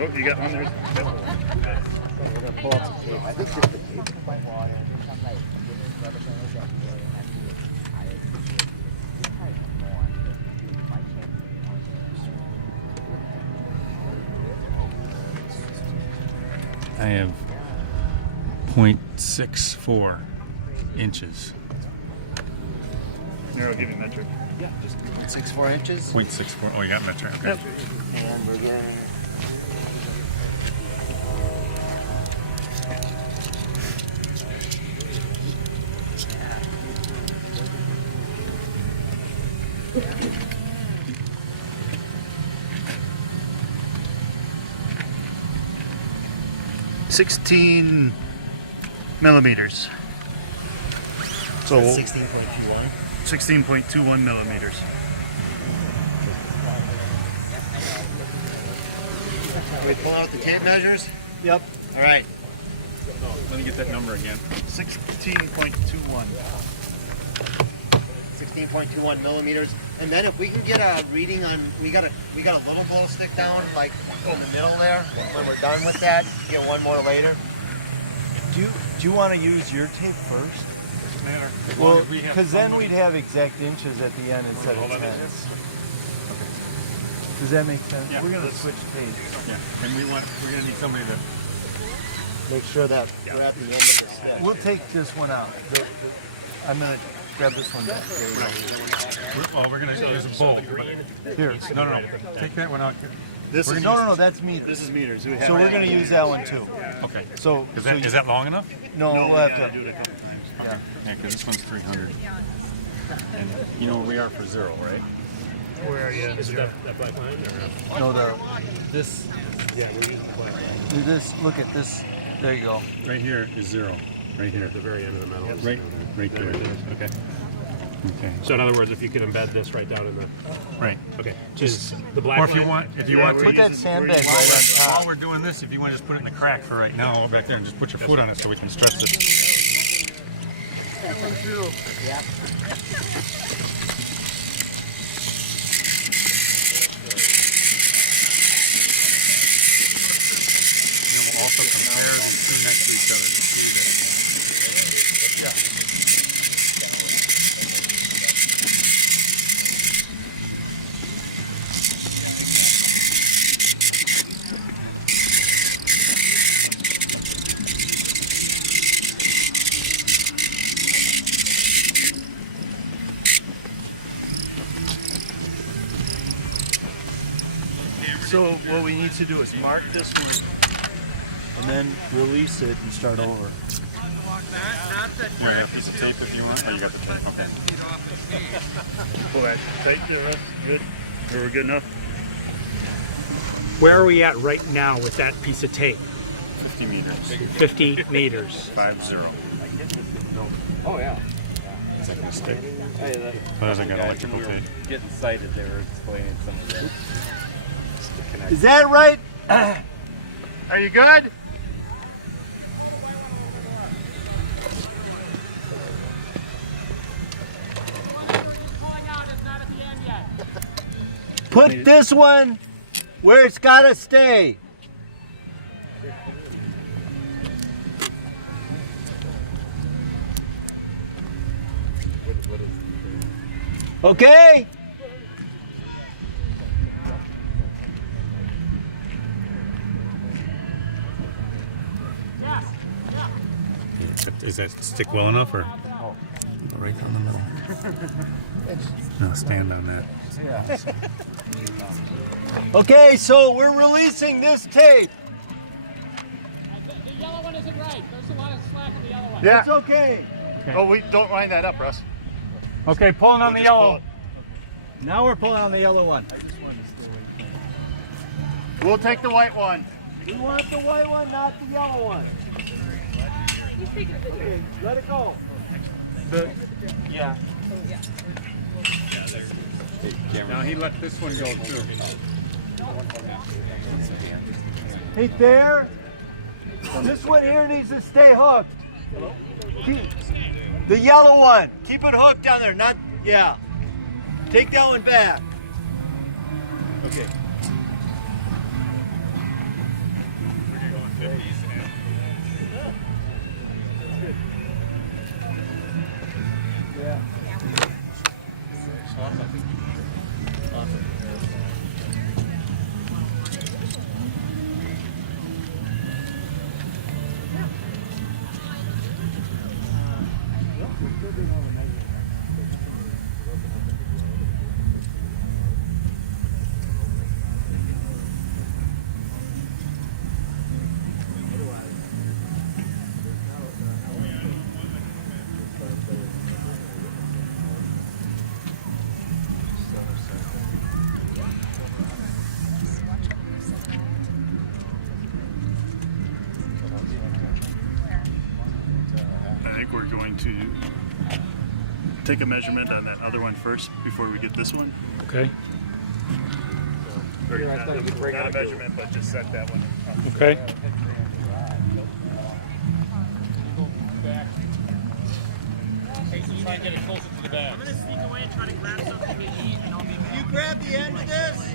Oh, you got one there? Yep. We're going to pull up some tape. I think just the tape is Whitewater. I have 0.64 inches. Here, I'll give you metric. Yeah, just 0.64 inches. 0.64. Oh, you got metric. Okay. Yep. And we're going to... $16 millimeters. So 16.21. 16.21 millimeters. We pull out the tape measures? Yep. All right. Let me get that number again. 16.21. 16.21 millimeters. And then if we can get a reading on, we got a little glow stick down, like in the middle there. When we're done with that, get one more later. Do you want to use your tape first? Doesn't matter. Well, because then we'd have exact inches at the end instead of tenths. Okay. Does that make sense? Yeah, we're going to switch tapes. Yeah, and we're going to need somebody to Make sure that we're at the end of the step. We'll take this one out. I'm going to grab this one back. There you go. we're going to use a bowl. Here. No. Take that one out. No, that's meters. This is meters. So we're going to use that one too. Okay. So is that long enough? No, we'll have to. Do it a couple times. Yeah. Yeah, because this one's 300. And you know where we are for 0, right? Where are you? Is it that black line? Or? No, This Yeah, we're using the black line. this. Look at this. There you go. right here is 0. Right here. At the very end of the metal. Right there. Okay. Okay. So in other words, if you could embed this right down in the... Right. Okay. Is the black Or if you line- want, to Put that sandbag right on while top. we're doing this, if you want to just put it in the crack for right now, back there, and just put your foot on it so we can stretch this. And we'll also compare these two next to each other. So what we need to do is mark this one, and then release it and start over. You want a piece of tape if you want? Oh, you got the tape. Okay. Pull that tight there, Russ. Good. Are we good enough? Where are we at right now with that piece of tape? 50 meters. 50 meters. 50. Oh, yeah. Is that going to stick? Oh, there's like an electrical tape. Getting cited, they were explaining some of that. Is that right? Are you good? Put this one where it's got to stay. Okay? Does that stick well enough, or right down the middle? No, stand on that. Okay, so we're releasing this tape. The yellow one isn't right. There's a lot of slack in the yellow one. It's okay. Oh, we don't line that up, Russ. Okay, pulling on the yellow. Now we're pulling on the yellow one. We'll take the white one. We want the white one, not the yellow one. Okay, let it go. Yeah. Now he let this one go too. Hey, there. This one here needs to stay hooked. The yellow one. Keep it hooked down there. Not, yeah. Take that one back. Okay. to take a measurement on that other one first before we get this one. Okay. Or not a measurement, but just set that one up. Okay. Try and get it closer to the bag. I'm going to sneak away and try to grab something to eat, and I'll be back. You grab the end of this.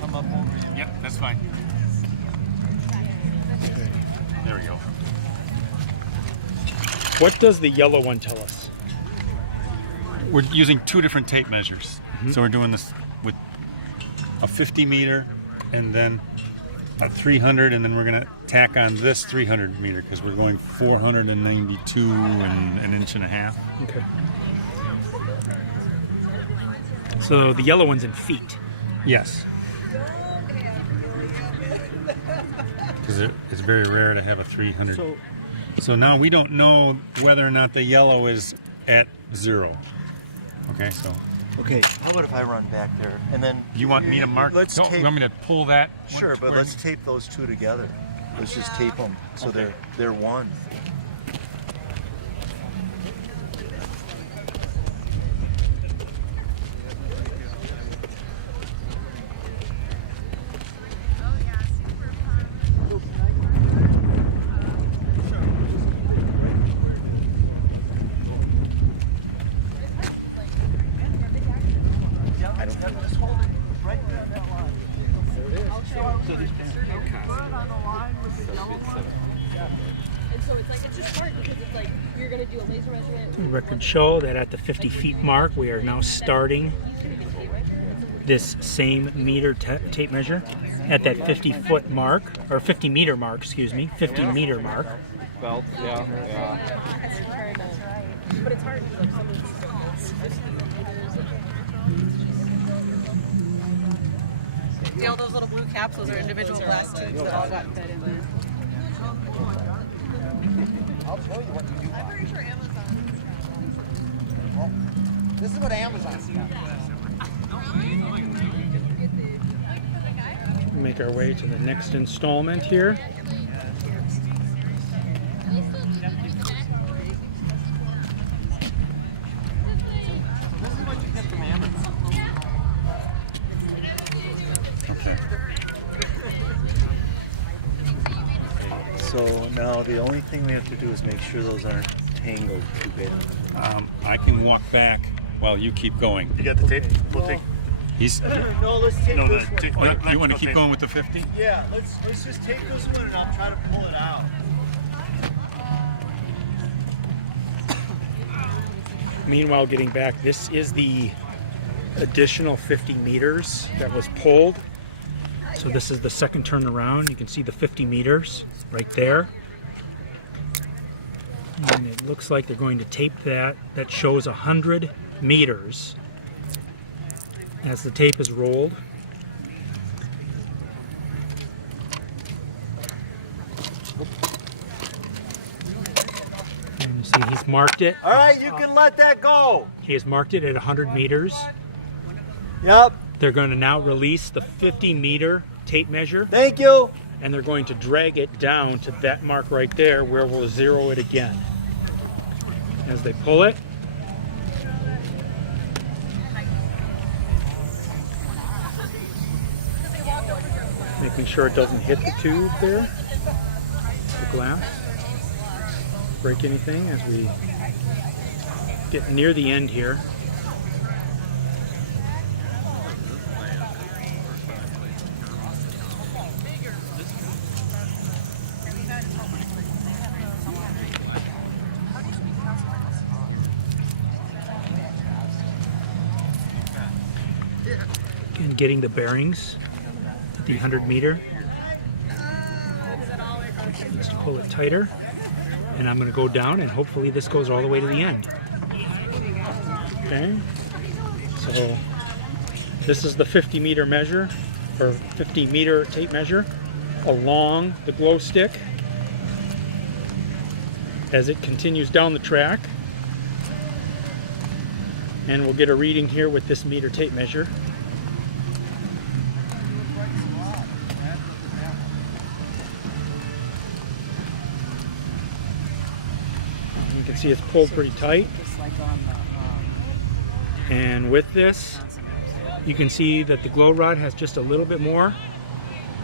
Come up over you. Yep, that's fine. There we go. What does the yellow one tell us? We're using two different tape measures. So we're doing this with a 50 meter and then a 300, and then we're going to tack on this 300 meter because we're going 492 and an inch and a half. Okay. So the yellow one's in feet. Yes. Because it's very rare to have a 300. So now we don't know whether or not the yellow is at 0. Okay, so Okay, how about if I run back there and then you want me to mark? Let's Don't, tape. you want me to pull that? Sure, but let's tape those two together. Let's just tape them so they're one. And so it's like, it's just hard because it's like, you're going to do a laser measurement. The record show that at the 50 feet mark, we are now starting this same meter tape measure at that 50 foot mark, or 50 meter mark, excuse me, 50 meter mark. Belt, yeah. But it's hard because like some of these See all those little blue caps? Those are individual glass tubes that all got fed in there. I'll show you what you do. I'm pretty sure Amazon. Well, this is what Amazon's got. Make our way to the next installment here. So now the only thing we have to do is make sure those aren't tangled too bad. I can walk back while you keep going. You got the tape? We'll take. He's. No, let's take this one. You want to keep going with the 50? Yeah, let's just take this one and I'll try to pull it out. Meanwhile, getting back, this is the additional 50 meters that was pulled. So this is the second turn around. You can see the 50 meters right there. And it looks like they're going to tape that. That shows 100 meters as the tape is rolled. And you see he's marked it. All right, you can let that go. He has marked it at 100 meters. Yep. They're going to now release the 50 meter tape measure, Thank you. and they're going to drag it down to that mark right there where we'll zero it again. As they pull it, making sure it doesn't hit the tube there, the glass, break anything as we get near the end here. And getting the bearings at the 100 meter. Just pull it tighter, and I'm going to go down, and hopefully this goes all the way to the end. Okay, so this is the 50 meter measure, or 50 meter tape measure along the glow stick as it continues down the track. And we'll get a reading here with this meter tape measure. see it's pulled pretty tight. And with this, you can see that the glow rod has just a little bit more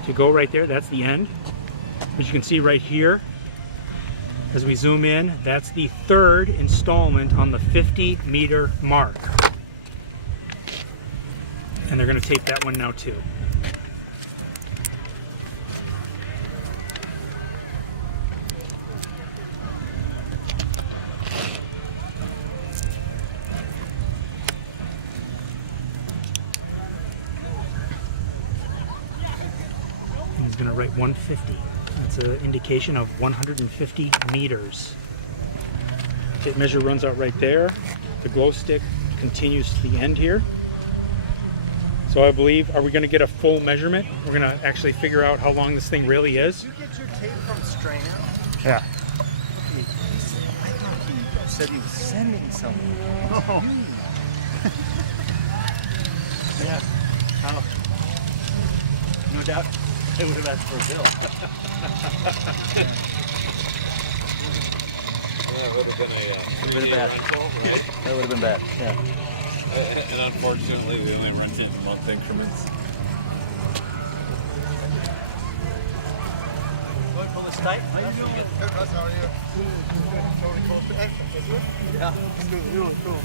to go right there. That's the end. As you can see right here, as we zoom in, that's the third installment on the 50-meter mark. And they're going to tape that one now too. He's going to write 150. That's an indication of 150 meters. Tape measure runs out right there. The glow stick continues to the end here. So I believe, are we going to get a full measurement? We're going to actually figure out how long this thing really is. Did you get your tape from Strand? Yeah. I thought he said he was sending something. Oh. Yeah. Oh. No doubt. It would have asked for a bill. Yeah, it would have been a bad. rental, right? That would have been bad. Yeah. And unfortunately, we only rent it in month increments. Going pull this tight. How you doing? Good, Russ. How are you? Totally cool. Yeah, it's really cool.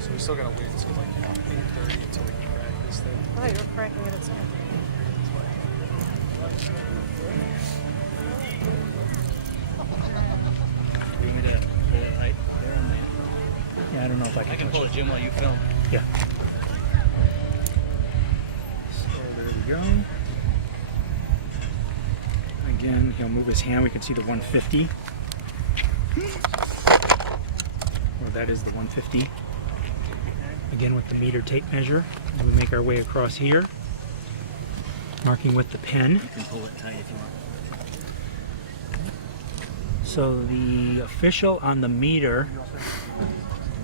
So we still gotta wait until like 8:30 until we can crack this thing. Oh, you're cracking it at some. You need to pull it tight there on that. Yeah, I don't know if I can. I can touch pull it, Jim, while you film. Yeah. So there we go. Again, he'll move his hand. We can see the 150. Well, that is the 150. Again with the meter tape measure. And we make our way across here, marking with the pen. You can pull it tight if you want. So the official on the meter.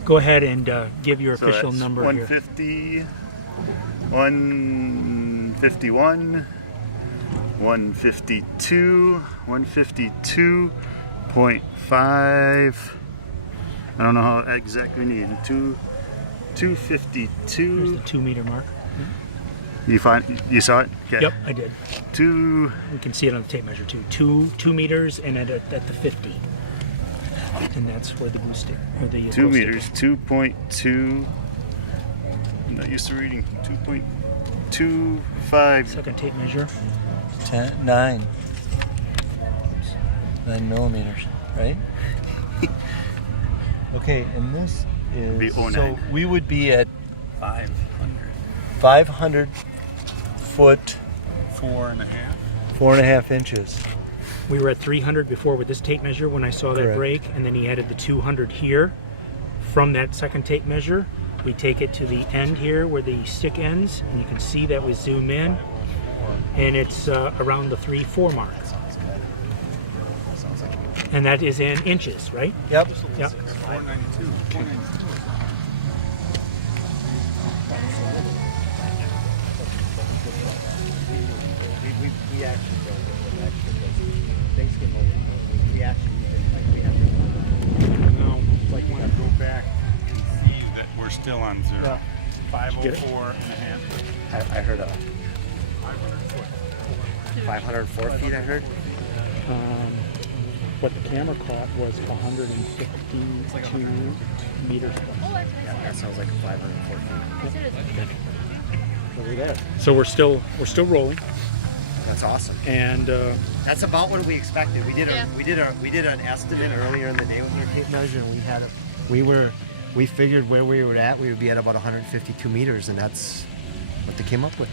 Go ahead and give your official that's number 150, 151, 152, 152.5. I don't know how exactly we need it. 252. Here's the 2 meter mark. You saw it? Okay. Yep, I did. 2. We can see it on the tape measure too. 2 meters and at the 50. And that's where the glue stick, or the 2 glow stick meters. 2.2. I'm not used to reading. 2.25. Second tape measure. 9 millimeters, right? Okay, and this is Be 09. so we would be at 500. 500 foot, 4.5. 4.5 inches. We were at 300 before with this tape measure when I saw that Correct. break, and then he added the 200 here. From that second tape measure, we take it to the end here where the stick ends, and you can see that we zoom in, and it's around the 3-4 mark. And that is in inches, right? Yep. Yep. 492. We actually don't. Things get more. We actually we have to. No, like when I go back and see that we're still on zero. No. 504.5. I heard 504 feet. I heard. What the camera caught was 152 meters. Yeah, that sounds like 504 feet. Over there. So we're still rolling, That's awesome. and That's about what we expected. We did Yeah. an estimate earlier in the day with our tape measure, and we figured where we were at, we would be at about 152 meters, and that's what they came up with.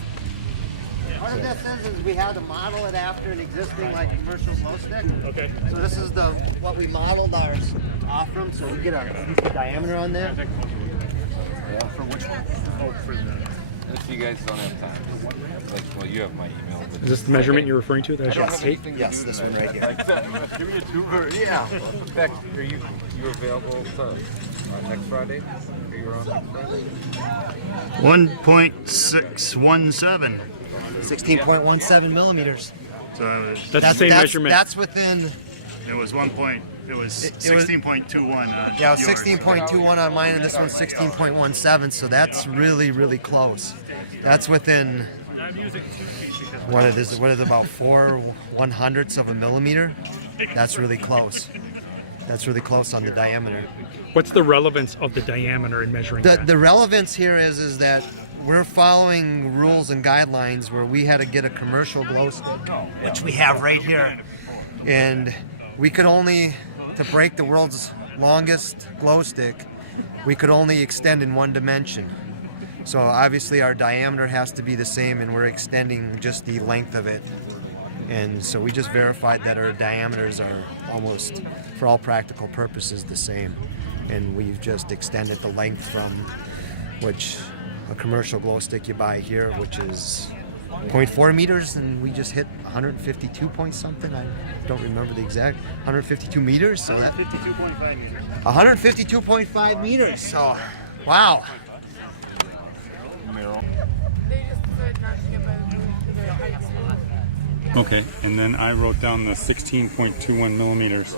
Part of this is we had to model it after an existing like commercial glow stick. Okay. So this is what we modeled ours off from. So we get our piece of diameter on there. Yeah. For which one? Oh, for the. If you guys don't have time, like, well, you have my email. Is this the measurement you're referring to? That I should take? Yes, this one right here. Give me a tuber. Yeah. In fact, are you available next Friday? Are you around next Friday? 1.617. 16.17 millimeters. So That's the same measurement. That's within. it was 16.21. Yeah, it was 16.21 on mine, and this one's 16.17. So that's really, really close. That's within. What is about 4/100ths of a millimeter? That's really close. That's really close on the diameter. What's the relevance of the diameter in measuring that? The relevance here is that we're following rules and guidelines where we had to get a commercial glow stick, which we have right here, and we could only, to break the world's longest glow stick, we could only extend in one dimension. So obviously our diameter has to be the same, and we're extending just the length of it. And so we just verified that our diameters are almost, for all practical purposes, the same. And we've just extended the length from which a commercial glow stick you buy here, which is 0.4 meters, and we just hit 152 point something. I don't remember the exact 152 meters. So that 152.5 meters. 152.5 meters. So, wow. Okay, and then I wrote down the 16.21 millimeters.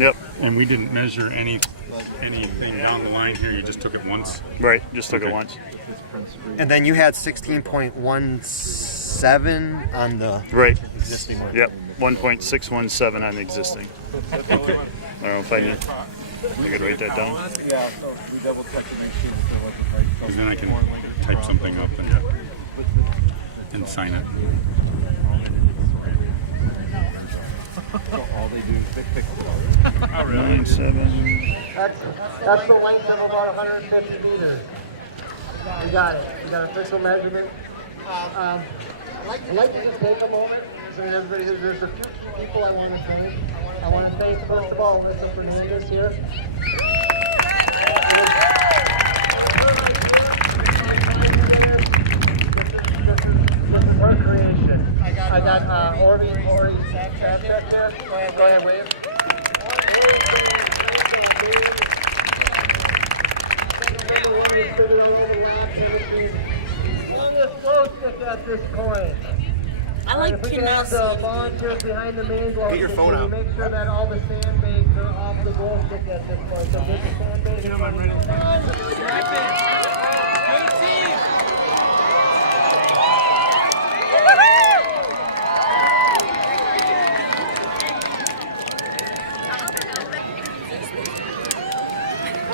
Yep. And we didn't measure anything down the line here. You just took it once. Right. Just took it once. And then you had 16.17 on the existing one. Yep. 1.617 on the existing. I don't know if I could write that down. Yeah. So we double check to make sure. Because then I can type something up and sign it. All they do is fix it. 9.7. That's the length of about 150 meters. We got it. We got official measurement. I'd like to just take a moment. There's a few people I want to thank. I want to thank, first of all, Mr. Fernandez here. Work creation. I got Ori Sack here. Go ahead, wave. Longest glow stick at this point. I like if we can have the volunteers behind the main glow Get your stick, phone so we out. make sure that all the sandbags are off the glow stick at this point. So get the sandbags.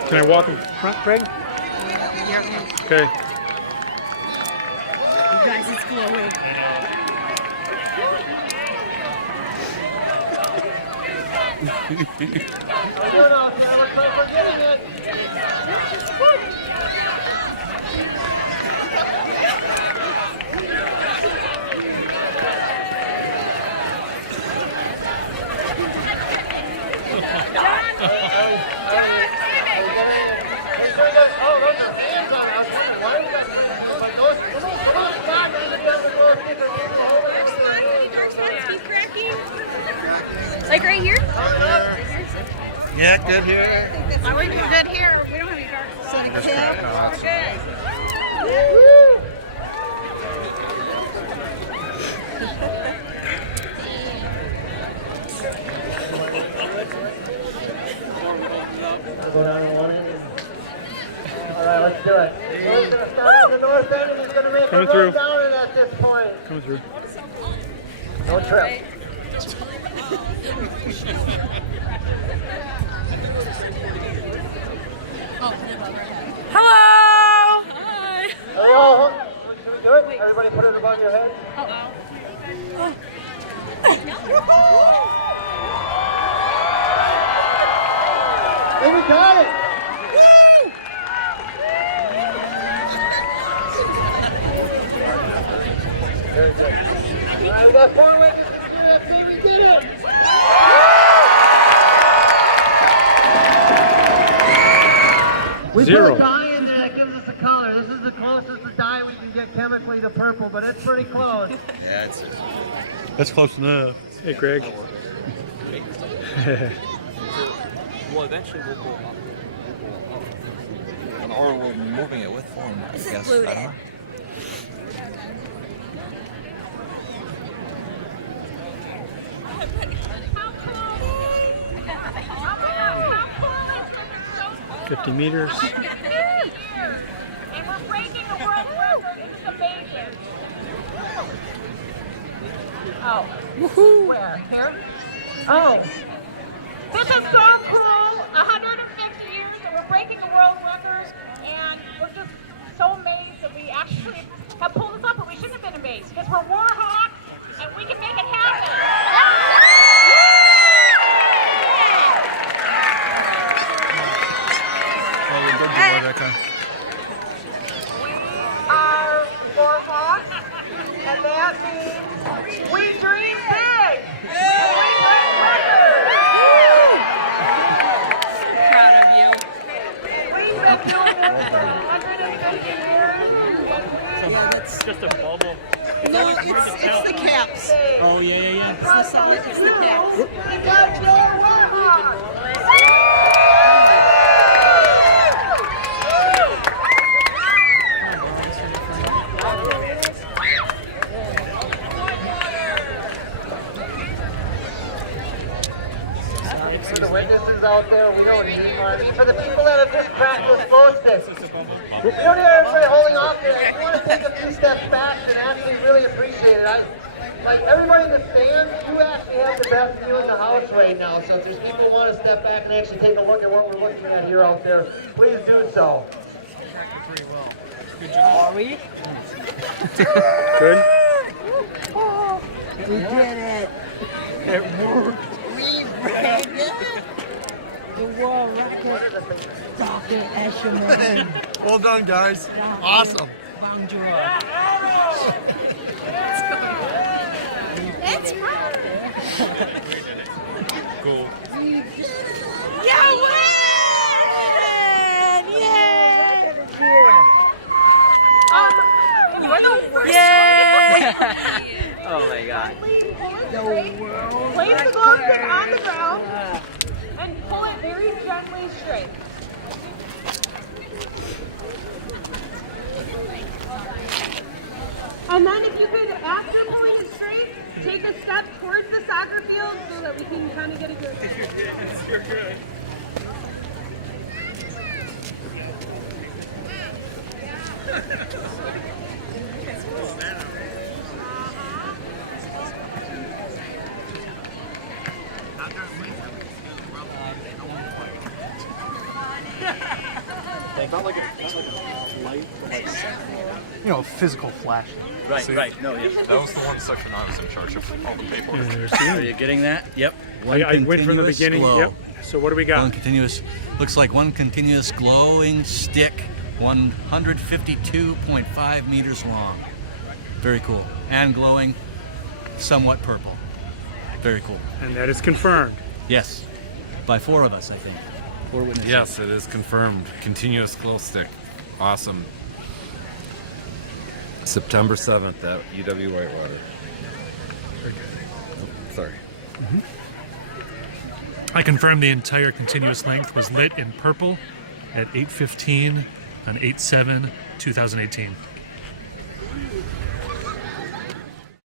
Can I walk in front, Craig? Okay. You guys, it's glowing. Like right here? Yeah, good here. Are we good here? We don't have any dark. So the kid. We're good. Go down to one end. All right, let's do it. He's going to start at the north end, and he's going to make a road down it at this point. Coming through. No trip. Hello. Hi. Hey, all, should we do it? Everybody put it above your head. Hey, we got it! Very good. We got 4 witnesses here that say we did it. We Zero. put a dye in there that gives us a color. This is the closest to dye we can get chemically to purple, but it's pretty close. That's close enough. Hey, Greg. Well, eventually we'll go up. Or we're moving it with form, I guess. I don't know. How cool! 50 meters. And we're breaking the world record. It's amazing. Oh. Woohoo! Where? Here? Oh. This is so cool. 150 years and we're breaking the world record. And we're just so amazed that we actually have pulled this up, but we shouldn't have been amazed because we're war hawks and we can make it happen. We are war hawks, and that means we dream big. Proud of you. We've been doing this for 150 years. Yeah, that's Just a bubble. no, it's the caps. Oh, yeah. It's the solid, it's the caps. Because you're war hawks. For the witnesses out there, we don't need one. For the people that have just practiced glow sticks, we don't need everybody holding off there. If you want to take a few steps back, then actually really appreciate it. Like everybody in the stands, you actually have the best view in the house right now. So if there's people who want to step back and actually take a look at what we're looking at here out there, please do so. Are we? Good. We did it. It worked. We break the world record. Dr. Eshelman. Well done, guys. Awesome. That's right. Cool. Yeah, win! Yeah! You're the worst. Yeah! Oh my god. Place the glow stick on the ground and pull it very gently straight. And then if you could, after pulling it straight, take a step towards the soccer field so that we can kind of get a good You're good. Physical flash. Right. No, yes. That was the one section I was in charge of all the paperwork. Are you getting that? Yep. I went from the beginning. Yep. So what do we got? One continuous, looks like one continuous glowing stick, 152.5 meters long. Very cool. And glowing somewhat purple. Very cool. And that is confirmed. Yes. By 4 of us, I think. 4 witnesses. Yes, it is confirmed. Continuous glow stick. Awesome. September 7th at UW-Whitewater. Oh, sorry. I confirm the entire continuous length was lit in purple at 8:15 on 8/7/2018.